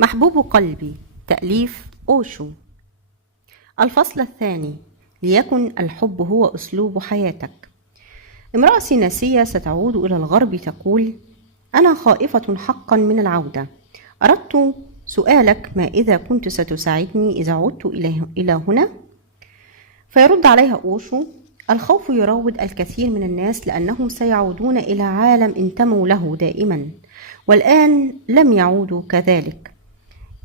محبوب قلبي، تأليف أوشو. الفصل الثاني: ليكن الحب هو أسلوب حياتك. امرأة سيناسية ستعود إلى الغرب تقول: أنا خائفة حقا من العودة. أردت سؤالك: ما إذا كنت ستساعدني إذا عدت إلى هنا؟ فيرد عليها أوشو: الخوف يراود الكثير من الناس لأنهم سيعودون إلى عالم انتموا له دائما، والآن لم يعودوا كذلك.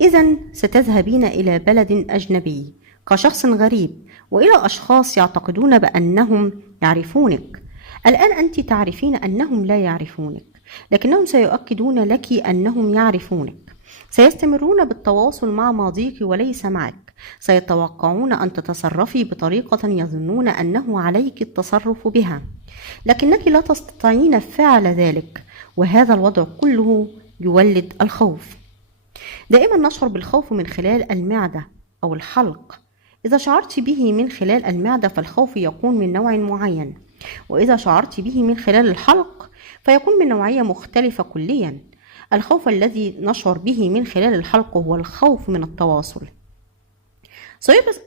إذن ستذهبين إلى بلد أجنبي كشخص غريب، وإلى أشخاص يعتقدون بأنهم يعرفونك. الآن أنت تعرفين أنهم لا يعرفونك، لكنهم سيؤكدون لك أنهم يعرفونك. سيستمرون بالتواصل مع ماضيك وليس معك. سيتوقعون أن تتصرفي بطريقة يظنون أنه عليك التصرف بها، لكنك لا تستطيعين فعل ذلك، وهذا الوضع كله يولد الخوف. دائما نشعر بالخوف من خلال المعدة أو الحلق. إذا شعرت به من خلال المعدة فالخوف يكون من نوع معين، وإذا شعرت به من خلال الحلق فيكون من نوعية مختلفة كليا. الخوف الذي نشعر به من خلال الحلق هو الخوف من التواصل.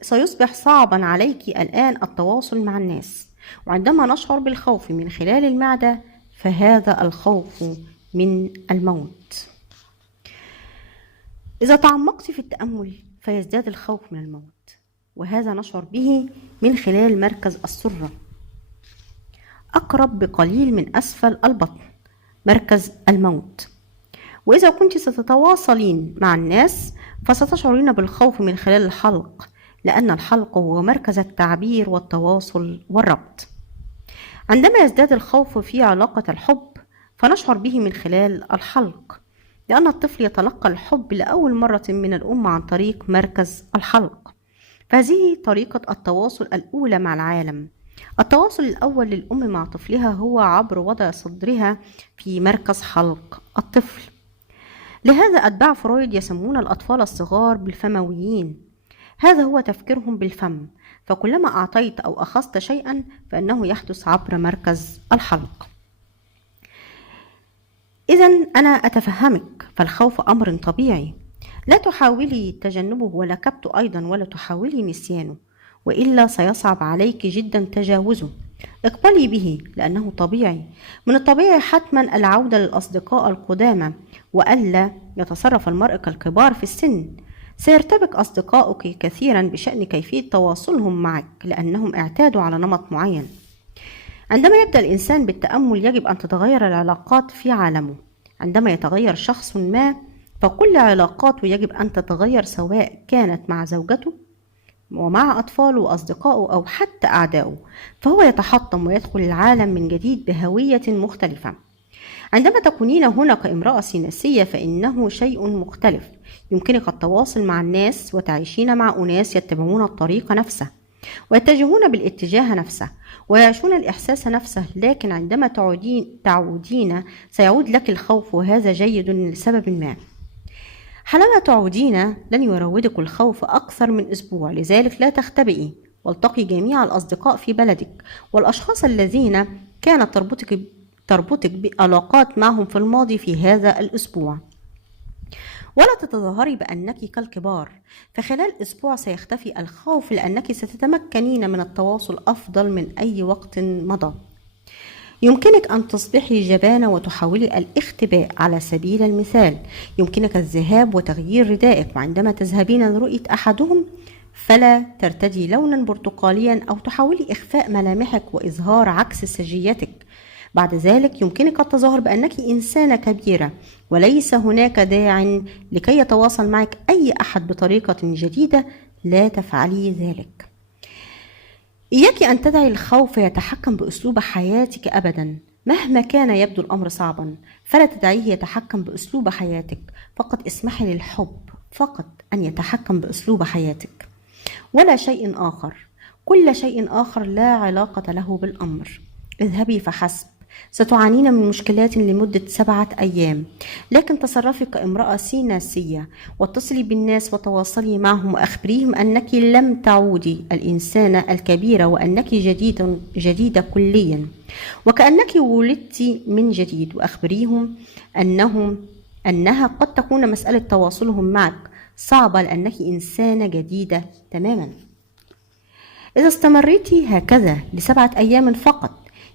سيصبح صعبا عليك الآن التواصل مع الناس، وعندما نشعر بالخوف من خلال المعدة فهذا الخوف من الموت. إذا تعمقت في التأمل فيزداد الخوف من الموت، وهذا نشعر به من خلال مركز السرة، أقرب بقليل من أسفل البطن، مركز الموت. وإذا كنت ستتواصلين مع الناس فستشعرين بالخوف من خلال الحلق، لأن الحلق هو مركز التعبير والتواصل والربط. عندما يزداد الخوف في علاقة الحب فنشعر به من خلال الحلق، لأن الطفل يتلقى الحب لأول مرة من الأم عن طريق مركز الحلق. فهذه طريقة التواصل الأولى مع العالم. التواصل الأول للأم مع طفلها هو عبر وضع صدرها في مركز حلق الطفل. لهذا أتباع فرويد يسمون الأطفال الصغار بالفمويين. هذا هو تفكيرهم بالفم، فكلما أعطيت أو أخذت شيئا فإنه يحدث عبر مركز الحلق. إذن أنا أتفهمك، فالخوف أمر طبيعي. لا تحاولي تجنبه ولا كبته أيضا، ولا تحاولي نسيانه، وإلا سيصعب عليك جدا تجاوزه. اقبلي به لأنه طبيعي. من الطبيعي حتما العودة للأصدقاء القدامى، وألا يتصرف المرء كالكبار في السن. سيرتبك أصدقاؤك كثيرا بشأن كيفية تواصلهم معك، لأنهم اعتادوا على نمط معين. عندما يبدأ الإنسان بالتأمل يجب أن تتغير العلاقات في عالمه. عندما يتغير شخص ما فكل علاقاته يجب أن تتغير، سواء كانت مع زوجته ومع أطفاله وأصدقائه أو حتى أعدائه، فهو يتحطم ويدخل العالم من جديد بهوية مختلفة. عندما تكونين هنا كامرأة سيناسية فإنه شيء مختلف. يمكنك التواصل مع الناس وتعيشين مع أناس يتبعون الطريق نفسه ويتجهون بالاتجاه نفسه ويعيشون الإحساس نفسه، لكن عندما تعودين سيعود لك الخوف، وهذا جيد لسبب ما. حالما تعودين لن يراودك الخوف أكثر من أسبوع، لذلك لا تختبئي، والتقي جميع الأصدقاء في بلدك والأشخاص الذين كانت تربطك بعلاقات معهم في الماضي في هذا الأسبوع. ولا تتظاهري بأنك كالكبار، فخلال أسبوع سيختفي الخوف، لأنك ستتمكنين من التواصل أفضل من أي وقت مضى. يمكنك أن تصبحي جبانة وتحاولي الاختباء. على سبيل المثال، يمكنك الذهاب وتغيير ردائك، وعندما تذهبين لرؤية أحدهم فلا ترتدي لونا برتقاليا أو تحاولي إخفاء ملامحك وإظهار عكس سجيتك. بعد ذلك يمكنك التظاهر بأنك إنسانة كبيرة، وليس هناك داع لكي يتواصل معك أي أحد بطريقة جديدة. لا تفعلي ذلك. إياك أن تدعي الخوف يتحكم بأسلوب حياتك أبدا. مهما كان يبدو الأمر صعبا فلا تدعيه يتحكم بأسلوب حياتك. فقط اسمحي للحب فقط أن يتحكم بأسلوب حياتك ولا شيء آخر. كل شيء آخر لا علاقة له بالأمر. اذهبي فحسب. ستعانين من مشكلات لمدة 7 أيام، لكن تصرفي كامرأة سيناسية واتصلي بالناس وتواصلي معهم وأخبريهم أنك لم تعودي الإنسانة الكبيرة وأنك جديدة كليا، وكأنك ولدت من جديد. وأخبريهم أنها قد تكون مسألة تواصلهم معك صعبة لأنك إنسانة جديدة تماما. إذا استمريت هكذا ل7 أيام فقط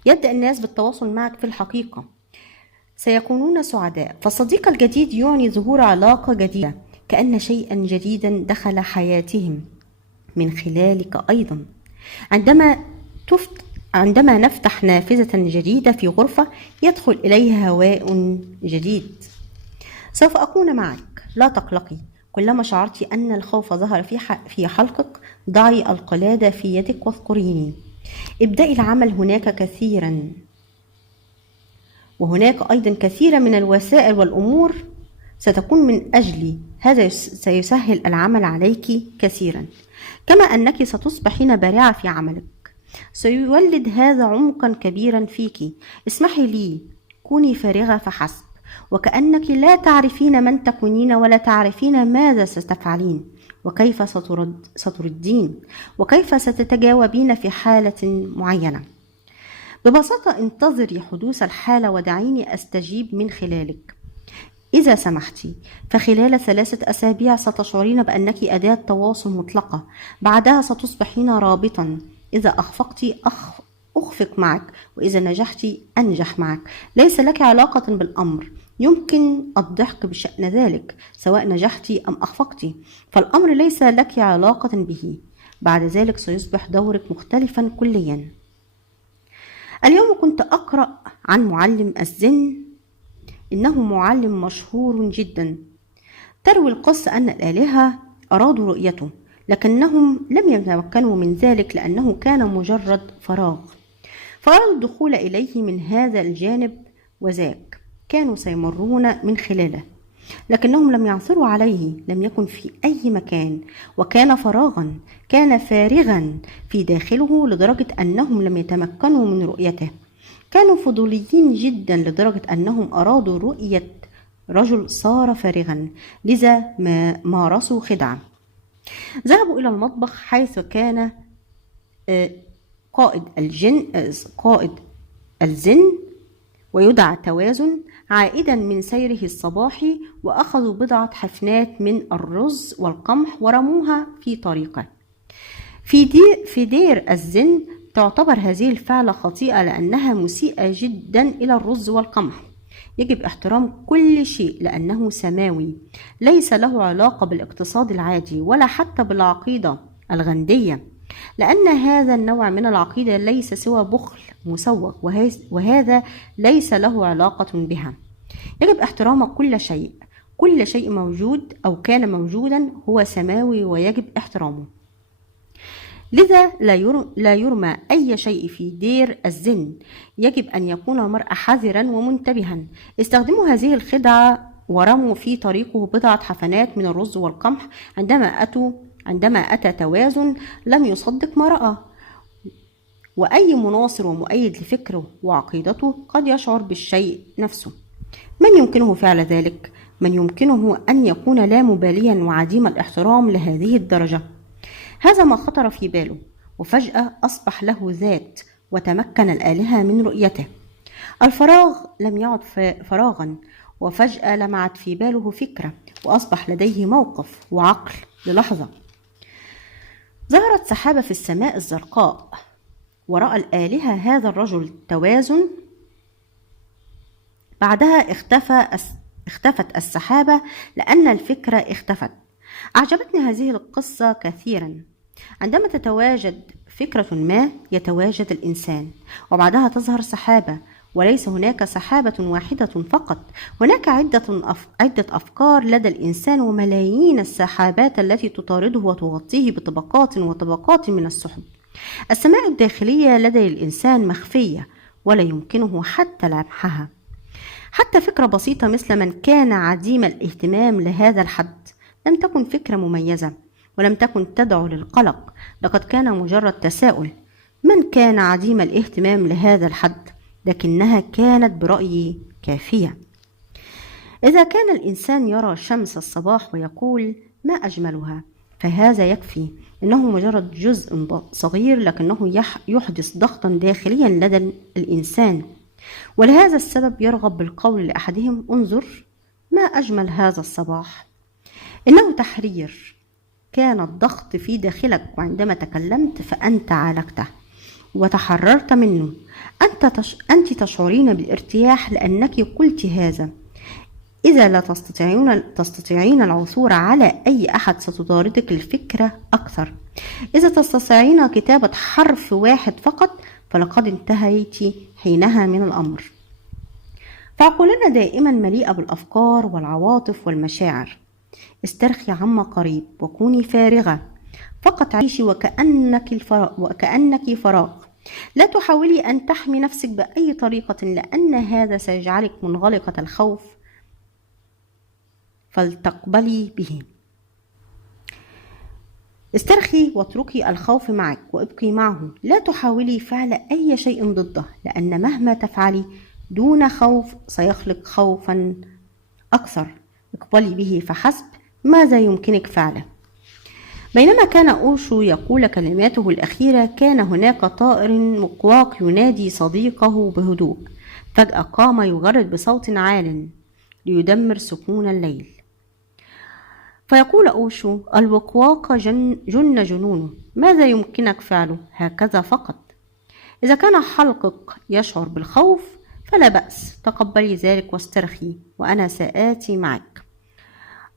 يبدأ الناس بالتواصل معك في الحقيقة، سيكونون سعداء، فالصديق الجديد يعني ظهور علاقة جديدة، كأن شيئا جديدا دخل حياتهم من خلالك أيضا. عندما نفتح نافذة جديدة في غرفة يدخل إليها هواء جديد. سوف أكون معك، لا تقلقي. كلما شعرت أن الخوف ظهر في حلقك ضعي القلادة في يدك واذكريني. ابدأي العمل هناك كثيرا، وهناك أيضا كثيرا من الوسائل والأمور ستكون من أجلي. هذا سيسهل العمل عليك كثيرا، كما أنك ستصبحين بارعة في عملك. سيولد هذا عمقا كبيرا فيك. اسمحي لي، كوني فارغة فحسب، وكأنك لا تعرفين من تكونين ولا تعرفين ماذا ستفعلين وكيف ستردين وكيف ستتجاوبين في حالة معينة. ببساطة انتظري حدوث الحالة ودعيني أستجيب من خلالك. إذا سمحتي، فخلال 3 أسابيع ستشعرين بأنك أداة تواصل مطلقة. بعدها ستصبحين رابطا. إذا أخفقت أخفق معك، وإذا نجحت أنجح معك. ليس لك علاقة بالأمر، يمكن الضحك بشأن ذلك سواء نجحت أم أخفقت، فالأمر ليس لك علاقة به. بعد ذلك سيصبح دورك مختلفا كليا. اليوم كنت أقرأ عن معلم الزن، إنه معلم مشهور جدا. تروي القصة أن الآلهة أرادوا رؤيته، لكنهم لم يتمكنوا من ذلك لأنه كان مجرد فراغ، فأرادوا الدخول إليه من هذا الجانب وذاك. كانوا سيمرون من خلاله، لكنهم لم يعثروا عليه. لم يكن في أي مكان، وكان فراغا، كان فارغا في داخله لدرجة أنهم لم يتمكنوا من رؤيته. كانوا فضوليين جدا لدرجة أنهم أرادوا رؤية رجل صار فارغا، لذا مارسوا خدعة. ذهبوا إلى المطبخ حيث كان قائد الزن ويدعى توازن عائدا من سيره الصباحي، وأخذوا بضعة حفنات من الرز والقمح ورموها في طريقه. في دير الزن تعتبر هذه الفعلة خطيئة لأنها مسيئة جدا إلى الرز والقمح. يجب احترام كل شيء لأنه سماوي، ليس له علاقة بالاقتصاد العادي ولا حتى بالعقيدة الغندية، لأن هذا النوع من العقيدة ليس سوى بخل مسوغ، وهذا ليس له علاقة بها. يجب احترام كل شيء. كل شيء موجود أو كان موجودا هو سماوي ويجب احترامه. لذا لا يرمى أي شيء في دير الزن. يجب أن يكون المرء حذرا ومنتبها. استخدموا هذه الخدعة ورموا في طريقه بضعة حفنات من الرز والقمح. عندما أتى توازن لم يصدق ما رأى، وأي مناصر ومؤيد لفكره وعقيدته قد يشعر بالشيء نفسه. من يمكنه فعل ذلك؟ من يمكنه أن يكون لا مباليا وعديم الاحترام لهذه الدرجة؟ هذا ما خطر في باله، وفجأة أصبح له ذات، وتمكن الآلهة من رؤيته. الفراغ لم يعد فراغا، وفجأة لمعت في باله فكرة، وأصبح لديه موقف وعقل للحظة. ظهرت سحابة في السماء الزرقاء، ورأى الآلهة هذا الرجل توازن. بعدها اختفت السحابة لأن الفكرة اختفت. أعجبتني هذه القصة كثيرا. عندما تتواجد فكرة ما يتواجد الإنسان، وبعدها تظهر سحابة. وليس هناك سحابة واحدة فقط، هناك عدة أفكار لدى الإنسان، وملايين السحابات التي تطارده وتغطيه بطبقات وطبقات من السحب. السماء الداخلية لدى الإنسان مخفية ولا يمكنه حتى لمحها. حتى فكرة بسيطة مثل من كان عديم الاهتمام لهذا الحد لم تكن فكرة مميزة، ولم تكن تدعو للقلق، لقد كان مجرد تساؤل. من كان عديم الاهتمام لهذا الحد؟ لكنها كانت برأيي كافية. إذا كان الإنسان يرى شمس الصباح ويقول ما أجملها، فهذا يكفي. إنه مجرد جزء صغير، لكنه يحدث ضغطا داخليا لدى الإنسان، ولهذا السبب يرغب بالقول لأحدهم انظر ما أجمل هذا الصباح، إنه تحرير. كان الضغط في داخلك، وعندما تكلمت فأنت عالجته وتحررت منه. أنت تشعرين بالارتياح لأنك قلت هذا. إذا لا تستطيعين العثور على أي أحد، ستطاردك الفكرة أكثر. إذا تستطيعين كتابة حرف واحد فقط فلقد انتهيت حينها من الأمر. فعقولنا دائما مليئة بالأفكار والعواطف والمشاعر. استرخي عما قريب وكوني فارغة، فقط عيشي وكأنك فراغ. لا تحاولي أن تحمي نفسك بأي طريقة، لأن هذا سيجعلك منغلقة الخوف، فلتقبلي به. استرخي واتركي الخوف معك وابقي معه. لا تحاولي فعل أي شيء ضده، لأن مهما تفعلي دون خوف سيخلق خوفا أكثر. اقبلي به فحسب. ماذا يمكنك فعله؟ بينما كان أوشو يقول كلماته الأخيرة، كان هناك طائر مقواق ينادي صديقه بهدوء. فجأة قام يغرد بصوت عال ليدمر سكون الليل. فيقول أوشو: الوقواق جن جنونه. ماذا يمكنك فعله؟ هكذا فقط. إذا كان حلقك يشعر بالخوف فلا بأس، تقبلي ذلك واسترخي، وأنا سآتي معك.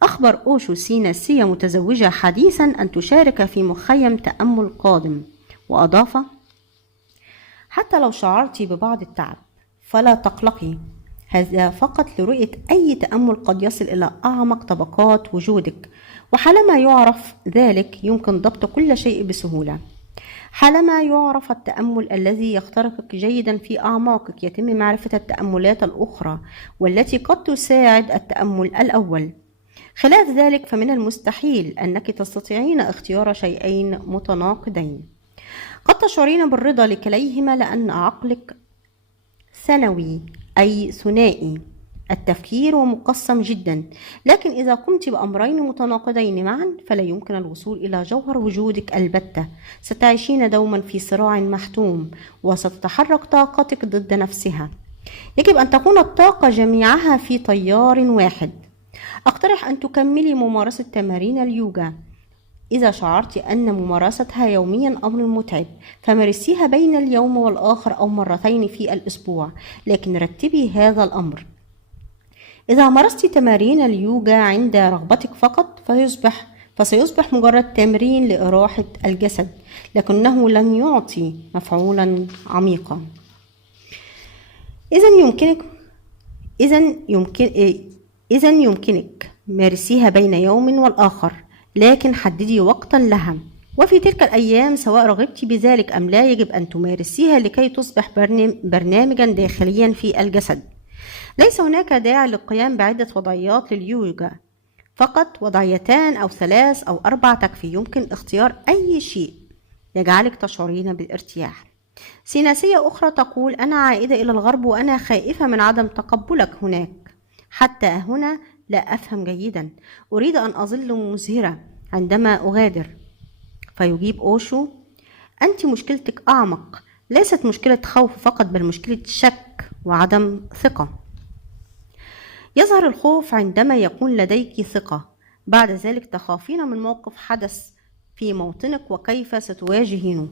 أخبر أوشو سيناسية متزوجة حديثا أن تشارك في مخيم تأمل قادم، وأضاف: حتى لو شعرت ببعض التعب فلا تقلقي، هذا فقط لرؤية أي تأمل قد يصل إلى أعمق طبقات وجودك، وحالما يعرف ذلك يمكن ضبط كل شيء بسهولة. حالما يعرف التأمل الذي يخترقك جيدا في أعماقك، يتم معرفة التأملات الأخرى والتي قد تساعد التأمل الأول. خلاف ذلك فمن المستحيل أنك تستطيعين اختيار شيئين متناقضين. قد تشعرين بالرضا لكليهما لأن عقلك ثانوي أي ثنائي التفكير ومقسم جدا، لكن إذا قمت بأمرين متناقضين معا فلا يمكن الوصول إلى جوهر وجودك البتة. ستعيشين دوما في صراع محتوم، وستتحرك طاقتك ضد نفسها. يجب أن تكون الطاقة جميعها في تيار واحد. أقترح أن تكملي ممارسة تمارين اليوغا. إذا شعرت أن ممارستها يوميا أمر متعب فمارسيها بين اليوم والآخر أو مرتين في الأسبوع، لكن رتبي هذا الأمر. إذا مارست تمارين اليوغا عند رغبتك فقط فسيصبح مجرد تمرين لإراحة الجسد، لكنه لن يعطي مفعولا عميقا. إذن يمكنك مارسيها بين يوم والآخر، لكن حددي وقتا لها. وفي تلك الأيام سواء رغبت بذلك أم لا يجب أن تمارسيها لكي تصبح برنامجا داخليا في الجسد. ليس هناك داعي للقيام بعدة وضعيات لليوغا، فقط وضعيتان أو 3 أو 4 تكفي. يمكن اختيار أي شيء يجعلك تشعرين بالارتياح. سيناسية أخرى تقول: أنا عائدة إلى الغرب وأنا خائفة من عدم تقبلك هناك. حتى هنا لا أفهم جيدا، أريد أن أظل مزهرة عندما أغادر. فيجيب أوشو: أنت مشكلتك أعمق، ليست مشكلة خوف فقط بل مشكلة شك وعدم ثقة. يظهر الخوف عندما يكون لديك ثقة، بعد ذلك تخافين من موقف حدث في موطنك وكيف ستواجهينه.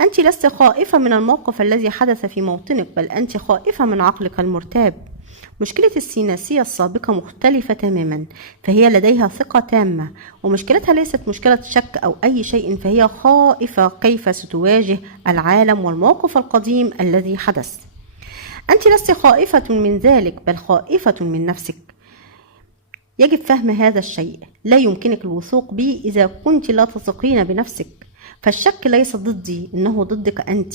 أنت لست خائفة من الموقف الذي حدث في موطنك، بل أنت خائفة من عقلك المرتاب. مشكلة السيناسية السابقة مختلفة تماما، فهي لديها ثقة تامة، ومشكلتها ليست مشكلة شك أو أي شيء، فهي خائفة كيف ستواجه العالم والموقف القديم الذي حدث. أنت لست خائفة من ذلك، بل خائفة من نفسك. يجب فهم هذا الشيء. لا يمكنك الوثوق بي إذا كنت لا تثقين بنفسك، فالشك ليس ضدي، إنه ضدك أنت.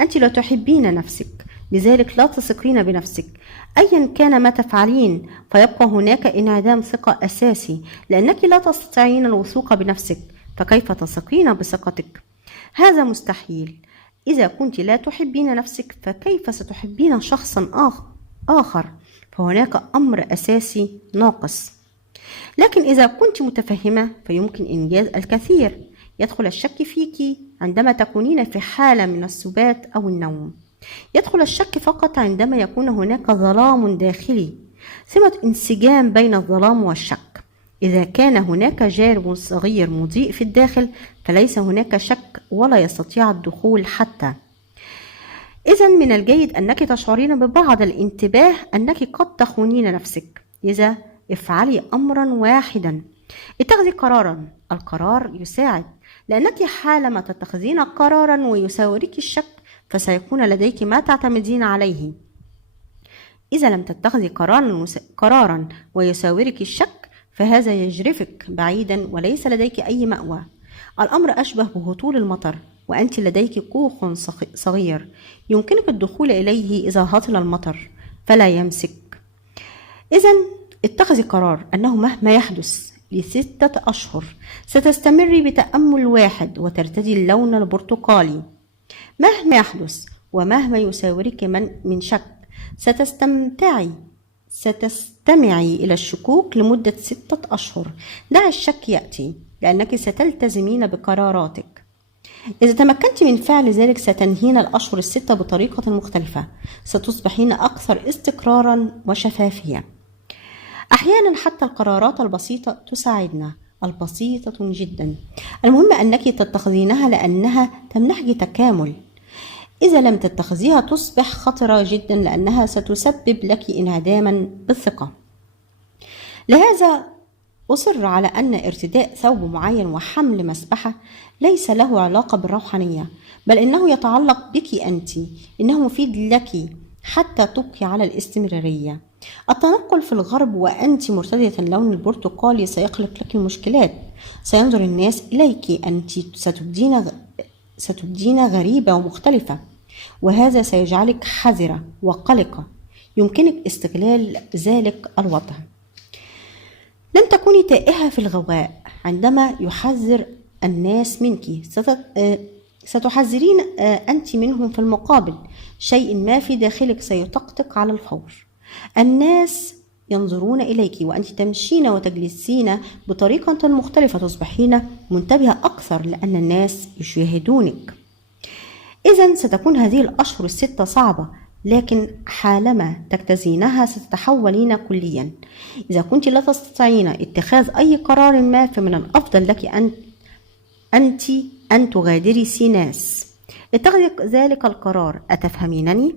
أنت لا تحبين نفسك، لذلك لا تثقين بنفسك. أيا كان ما تفعلين فيبقى هناك انعدام ثقة أساسي، لأنك لا تستطيعين الوثوق بنفسك، فكيف تثقين بثقتك؟ هذا مستحيل. إذا كنت لا تحبين نفسك فكيف ستحبين شخصا آخر؟ فهناك أمر أساسي ناقص. لكن إذا كنت متفهمة فيمكن إنجاز الكثير. يدخل الشك فيك عندما تكونين في حالة من السبات أو النوم. يدخل الشك فقط عندما يكون هناك ظلام داخلي. ثمة انسجام بين الظلام والشك. إذا كان هناك جانب صغير مضيء في الداخل فليس هناك شك ولا يستطيع الدخول حتى. إذا من الجيد أنك تشعرين ببعض الانتباه أنك قد تخونين نفسك، لذا افعلي أمرا واحدا، اتخذي قرارا. القرار يساعد، لأنك حالما تتخذين قرارا ويساورك الشك فسيكون لديك ما تعتمدين عليه. إذا لم تتخذي قرارا ويساورك الشك فهذا يجرفك بعيدا وليس لديك أي مأوى. الأمر أشبه بهطول المطر، وأنت لديك كوخ صغير يمكنك الدخول إليه إذا هطل المطر فلا يمسك. إذا اتخذي قرار أنه مهما يحدث ل6 أشهر ستستمري بتأمل واحد وترتدي اللون البرتقالي. مهما يحدث ومهما يساورك من شك ستستمعي إلى الشكوك لمدة 6 أشهر. دع الشك يأتي لأنك ستلتزمين بقراراتك. إذا تمكنت من فعل ذلك ستنهين الأشهر 6 بطريقة مختلفة، ستصبحين أكثر استقرارا وشفافية. أحيانا حتى القرارات البسيطة تساعدنا، البسيطة جدا. المهم أنك تتخذينها لأنها تمنحك تكامل. إذا لم تتخذيها تصبح خطرة جدا لأنها ستسبب لك انعداما بالثقة. لهذا أصر على أن ارتداء ثوب معين وحمل مسبحة ليس له علاقة بالروحانية، بل إنه يتعلق بك أنت. إنه مفيد لك حتى تبقي على الاستمرارية. التنقل في الغرب وأنت مرتدية اللون البرتقالي سيخلق لك المشكلات. سينظر الناس إليك أنت ستبدين غريبة ومختلفة، وهذا سيجعلك حذرة وقلقة. يمكنك استغلال ذلك الوضع. لن تكوني تائهة في الغواء عندما يحذر الناس منك. ستحذرين أنت منهم في المقابل. شيء ما في داخلك سيطقطق على الفور. الناس ينظرون إليك وأنت تمشين وتجلسين بطريقة مختلفة، تصبحين منتبهة أكثر لأن الناس يشاهدونك. إذن ستكون هذه الأشهر 6 صعبة، لكن حالما تجتازينها ستتحولين كليا. إذا كنت لا تستطيعين اتخاذ أي قرار ما فمن الأفضل لك أن تغادري سيناس. اتخذي ذلك القرار، أتفهمينني؟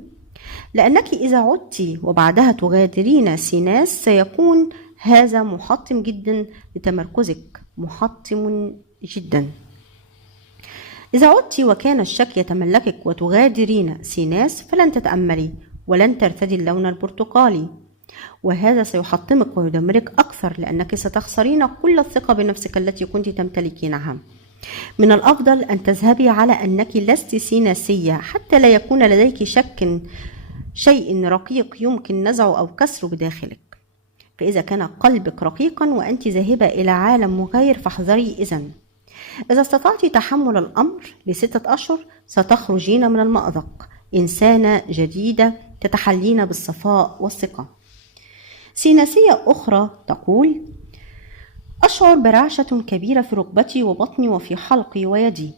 لأنك إذا عدت وبعدها تغادرين سيناس سيكون هذا محطم جدا لتمركزك، محطم جدا. إذا عدت وكان الشك يتملكك وتغادرين سيناس فلن تتأملي ولن ترتدي اللون البرتقالي، وهذا سيحطمك ويدمرك أكثر لأنك ستخسرين كل الثقة بنفسك التي كنت تمتلكينها. من الأفضل أن تذهبي على أنك لست سيناسية حتى لا يكون لديك شيء رقيق يمكن نزعه أو كسره بداخلك. فإذا كان قلبك رقيقا وأنت ذاهبة إلى عالم مغاير فاحذري. إذا استطعت تحمل الأمر ل6 أشهر ستخرجين من المأزق إنسانة جديدة تتحلين بالصفاء والثقة. سيناسية أخرى تقول: أشعر برعشة كبيرة في ركبتي وبطني وفي حلقي ويدي.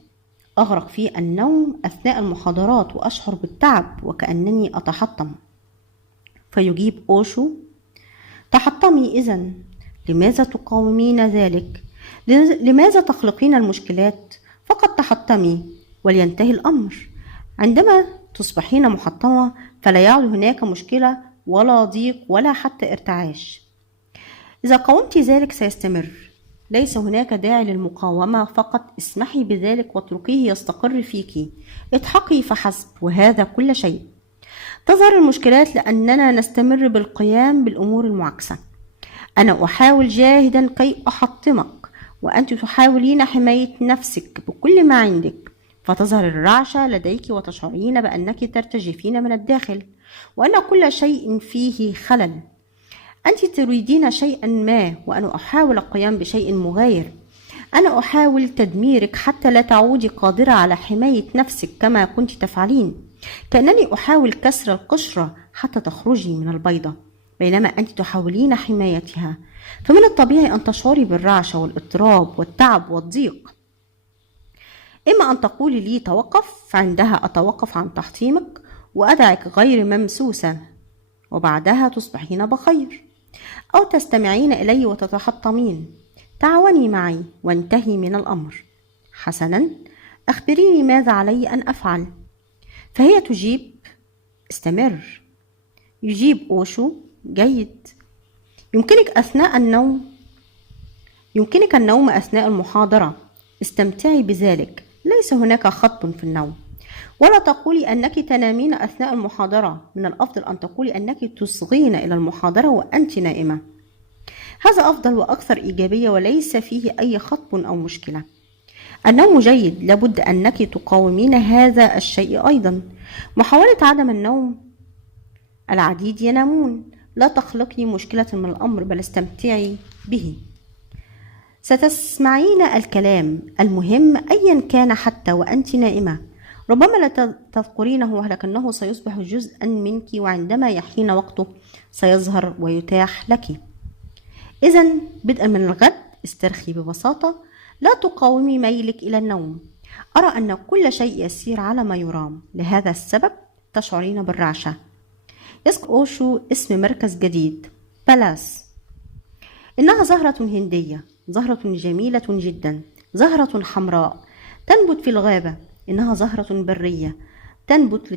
أغرق في النوم أثناء المحاضرات وأشعر بالتعب وكأنني أتحطم. فيجيب أوشو: تحطمي إذن. لماذا تقاومين ذلك؟ لماذا تخلقين المشكلات؟ فقط تحطمي ولينتهي الأمر. عندما تصبحين محطمة فلا يعد هناك مشكلة ولا ضيق ولا حتى ارتعاش. إذا قاومت ذلك سيستمر. ليس هناك داعي للمقاومة، فقط اسمحي بذلك واتركيه يستقر فيك. اضحكي فحسب، وهذا كل شيء. تظهر المشكلات لأننا نستمر بالقيام بالأمور المعاكسة. أنا أحاول جاهدا كي أحطمك وأنت تحاولين حماية نفسك بكل ما عندك، فتظهر الرعشة لديك وتشعرين بأنك ترتجفين من الداخل وأن كل شيء فيه خلل. أنت تريدين شيئا ما وأنا أحاول القيام بشيء مغاير. أنا أحاول تدميرك حتى لا تعودي قادرة على حماية نفسك كما كنت تفعلين، كأنني أحاول كسر القشرة حتى تخرجي من البيضة بينما أنت تحاولين حمايتها. فمن الطبيعي أن تشعري بالرعشة والاضطراب والتعب والضيق. إما أن تقولي لي توقف، فعندها أتوقف عن تحطيمك وأدعك غير ممسوسة وبعدها تصبحين بخير، أو تستمعين إلي وتتحطمين. تعاوني معي وانتهي من الأمر. حسنا، أخبريني ماذا علي أن أفعل. فهي تجيب: استمر. يجيب أوشو: جيد. يمكنك النوم أثناء المحاضرة. استمتعي بذلك، ليس هناك خطب في النوم. ولا تقولي أنك تنامين أثناء المحاضرة، من الأفضل أن تقولي أنك تصغين إلى المحاضرة وأنت نائمة. هذا أفضل وأكثر إيجابية وليس فيه أي خطب أو مشكلة. النوم جيد، لابد أنك تقاومين هذا الشيء أيضا. محاولة عدم النوم، العديد ينامون. لا تخلقي مشكلة من الأمر، بل استمتعي به. ستسمعين الكلام المهم أيا كان حتى وأنت نائمة. ربما لا تذكرينه، لكنه سيصبح جزءا منك، وعندما يحين وقته سيظهر ويتاح لك. إذن بدءا من الغد استرخي ببساطة، لا تقاومي ميلك إلى النوم. أرى أن كل شيء يسير على ما يرام، لهذا السبب تشعرين بالرعشة. يذكر أوشو اسم مركز جديد، بالاس. إنها زهرة هندية، زهرة جميلة جدا، زهرة حمراء تنبت في الغابة. إنها زهرة برية تنبت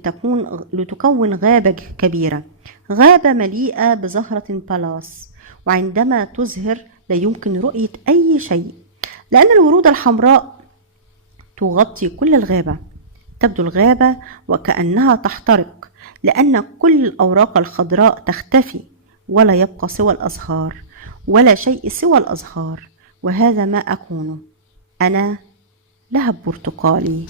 لتكون غابة كبيرة، غابة مليئة بزهرة بالاس. وعندما تزهر لا يمكن رؤية أي شيء، لأن الورود الحمراء تغطي كل الغابة. تبدو الغابة وكأنها تحترق، لأن كل الأوراق الخضراء تختفي، ولا يبقى سوى الأزهار، ولا شيء سوى الأزهار. وهذا ما أكون أنا، لهب برتقالي.